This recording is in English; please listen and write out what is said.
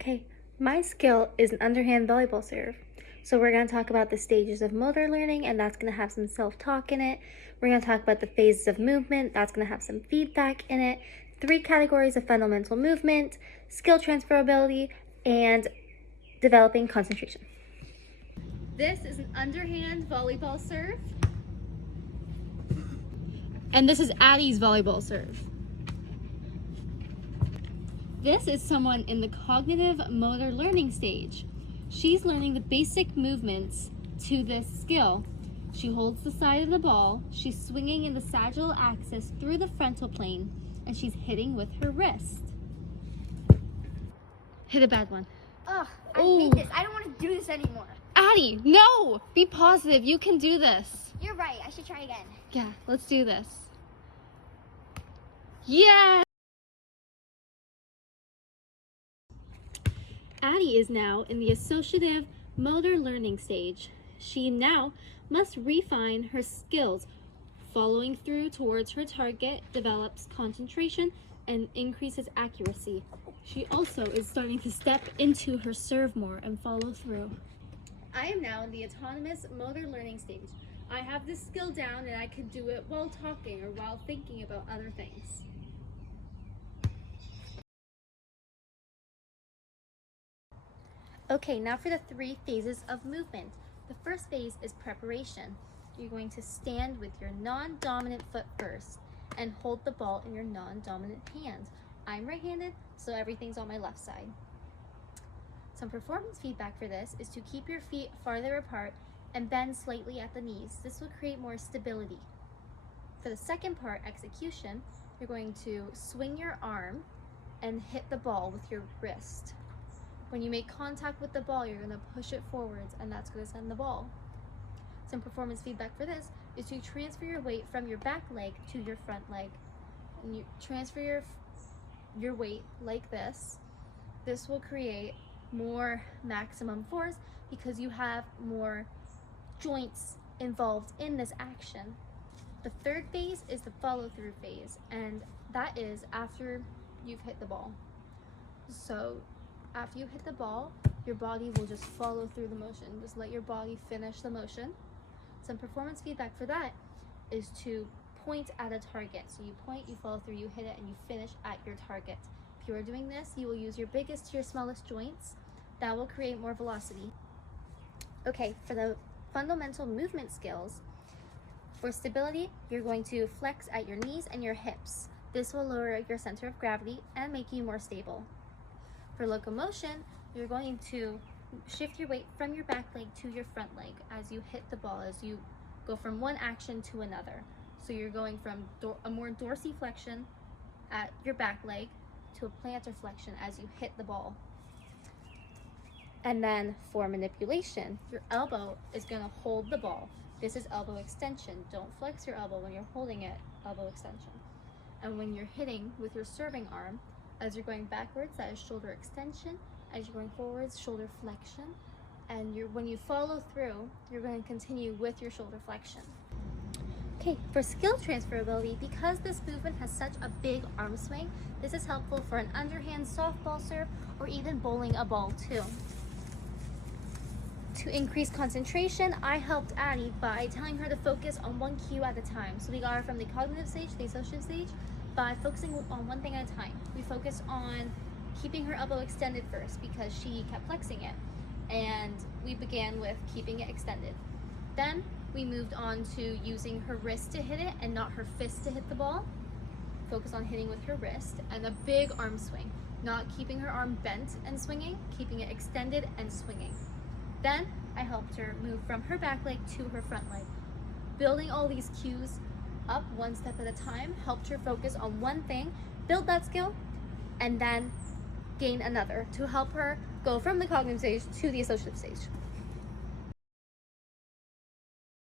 Okay, my skill is an underhand volleyball serve. So we're going to talk about the stages of motor learning, and that's going to have some self-talk in it. We're going to talk about the phases of movement. That's going to have some feedback in it. 3 categories of fundamental movement, skill transferability, and developing concentration. This is an underhand volleyball serve. And this is Addie's volleyball serve. This is someone in the cognitive motor learning stage. She's learning the basic movements to this skill. She holds the side of the ball, she's swinging in the sagittal axis through the frontal plane, and she's hitting with her wrist. Hit a bad one. Ugh, I hate this. I don't want to do this anymore. Addie, no! Be positive, you can do this. You're right, I should try again. Yeah, let's do this. Yeah! Addie is now in the associative motor learning stage. She now must refine her skills. Following through towards her target develops concentration and increases accuracy. She also is starting to step into her serve more and follow through. I am now in the autonomous motor learning stage. I have this skill down and I can do it while talking or while thinking about other things. Okay, now for the 3 phases of movement. The first phase is preparation. You're going to stand with your non-dominant foot first and hold the ball in your non-dominant hand. I'm right-handed, so everything's on my left side. Some performance feedback for this is to keep your feet farther apart and bend slightly at the knees. This will create more stability. For the second part, execution, you're going to swing your arm and hit the ball with your wrist. When you make contact with the ball, you're going to push it forwards, and that's going to send the ball. Some performance feedback for this is to transfer your weight from your back leg to your front leg. And you transfer your weight like this. This will create more maximum force because you have more joints involved in this action. The third phase is the follow-through phase, and that is after you've hit the ball. So after you hit the ball, your body will just follow through the motion. Just let your body finish the motion. Some performance feedback for that is to point at a target. So you point, you follow through, you hit it, and you finish at your target. If you are doing this, you will use your biggest to your smallest joints. That will create more velocity. Okay, for the fundamental movement skills, for stability, you're going to flex at your knees and your hips. This will lower your center of gravity and make you more stable. For locomotion, you're going to shift your weight from your back leg to your front leg as you hit the ball, as you go from one action to another. So you're going from a more dorsiflexion at your back leg to a plantar flexion as you hit the ball. And then for manipulation, your elbow is going to hold the ball. This is elbow extension. Don't flex your elbow when you're holding it, elbow extension. And when you're hitting with your serving arm, as you're going backwards, that is shoulder extension. As you're going forwards, shoulder flexion. And when you follow through, you're going to continue with your shoulder flexion. Okay, for skill transferability, because this movement has such a big arm swing, this is helpful for an underhand softball serve or even bowling a ball too. To increase concentration, I helped Addie by telling her to focus on one cue at a time. So we got her from the cognitive stage to the associative stage by focusing on one thing at a time. We focused on keeping her elbow extended first because she kept flexing it. And we began with keeping it extended. Then we moved on to using her wrist to hit it and not her fist to hit the ball. Focus on hitting with her wrist and a big arm swing. Not keeping her arm bent and swinging, keeping it extended and swinging. Then I helped her move from her back leg to her front leg. Building all these cues up one step at a time helped her focus on one thing, build that skill, and then gain another to help her go from the cognitive stage to the associative stage.